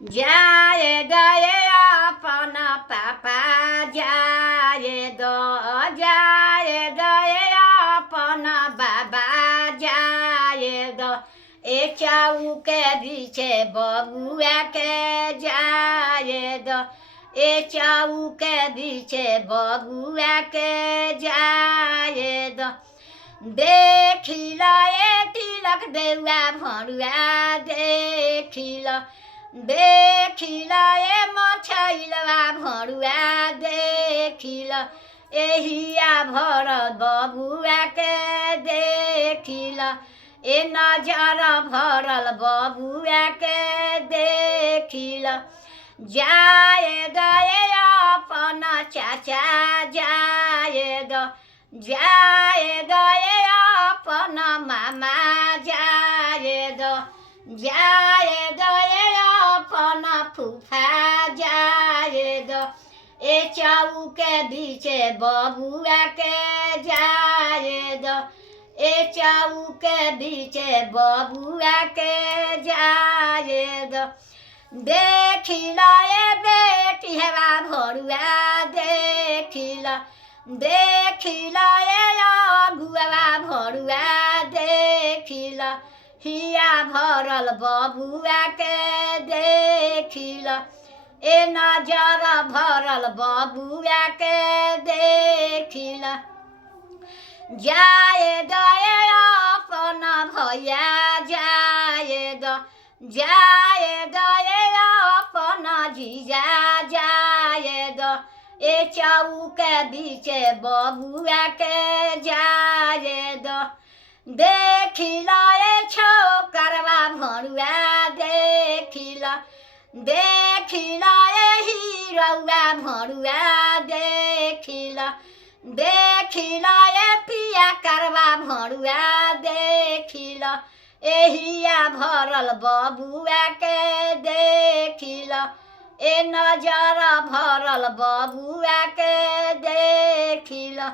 जाए गए अपन पापा जाए दो, जाए गए अपन बाबा जाए दो। ए चाऊ के पीछे बबुआ के जाए दो, ए चाऊ के पीछे बबुआ के जाए दो। देखिला ए तिलक देउआ भरुआ देखिला, देखिला ए मछैलवा भरुआ देखिला। एहिया भर बबुआ के देखिला, ए नजर भरल बबुआ के देखिला। जाए गए अपन चाचा जाए दो, जाए गए अपन मामा जाए दो, जाए गए अपन फूफा जाए दो। ए चाऊ के पीछे बबुआ के जाए दो, ए चाऊ के पीछे बबुआ के जाए दो। देखिला ए बेटी हेवा भरुआ देखिला, देखिला ए अगुआ भरुआ देखिला। हिया भरल बबुआ के देखिला, ए नजर भरल बबुआ के देखिला। जाए गए अपन भैया जाए दो, जाए गए अपन जीजा जाए दो। ए चाऊ के पीछे बबुआ के जाए दो। देखिला ए छोकरवा भरुआ देखिला, देखिला ए हिरौआ भरुआ देखिला, देखिला ए पिया करवा भरुआ देखिला। एहिया भरल बबुआ के देखिला, ए नजर भरल बबुआ के देखिला।